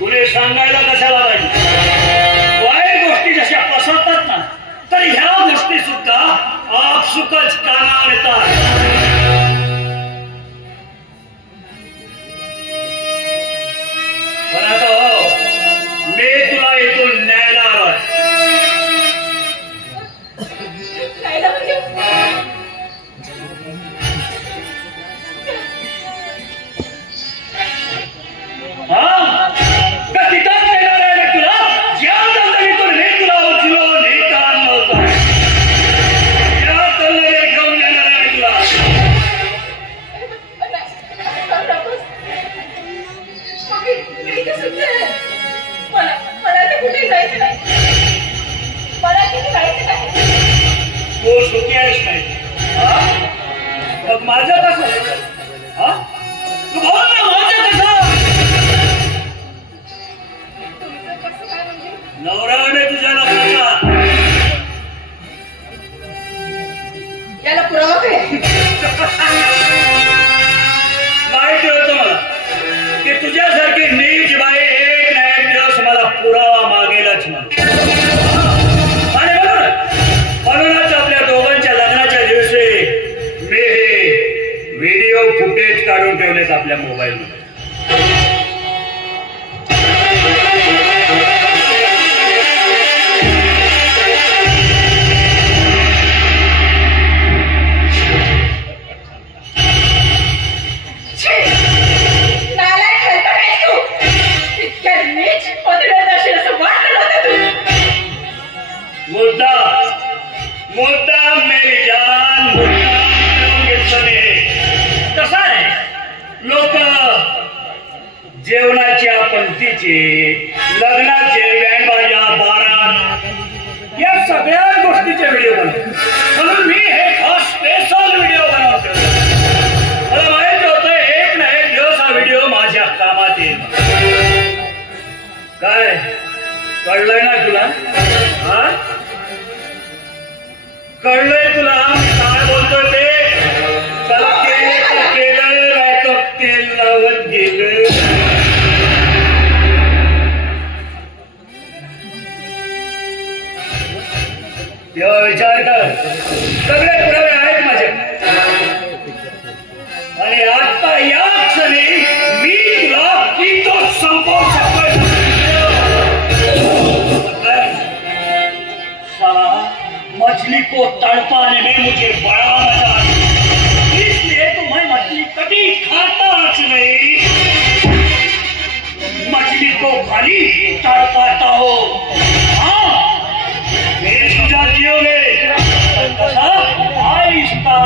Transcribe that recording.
तुले सांगायला कशाला पाहिजे? वाईट गोष्टी जशा पसरतात ना, तर ह्या गोष्टी सुद्धा आपसुकच कानावर येतात. पण आता हो, मी तुला इथून न्यायला आलोय. माझं कसं? तू बोल ना, माझं कसं? नवऱ्याने तुझ्या लग्नाचा याला पुरावा काय? माहिती होतं मला की तुझ्यासारखी नीच बाई एक ना एक दिवस मला पुरावा मागेलच आणि म्हणूनच आपल्या दोघांच्या लग्नाच्या दिवशी मी हे व्हिडिओ फुटेज काढून ठेवलेत आपल्या मोबाईलमध्ये. मुद्दा मेरी जान, कसं आहे, लोक जेवणाच्या पंक्तीचे, लग्नाचे, बँडबाजा, बारात या सगळ्या गोष्टीचे व्हिडिओ बनवतो. म्हणून मी हे खास स्पेशल व्हिडिओ बनवतो. मला माहित होतं एक ना एक दिवस हा व्हिडिओ माझ्या कामात येईल. काय कळलंय ना तुला? कळलंय तुला काय बोलतोय ते? केलं राहतं, तेल लावत गेलं. तेव्हा विचार कर, सगळे पुरावे आहेत माझे. आणि आता या क्षणी मी तुला किती संपवू शकतोय. मछली को तड़पाने में मुझे बड़ा मजा आता है, इसलिए तो मैं मछली कभी खाताच नहीं. मछली को खाली तड़पाता हो. हाँ, मेरे तुझा जीव में आहिस्ता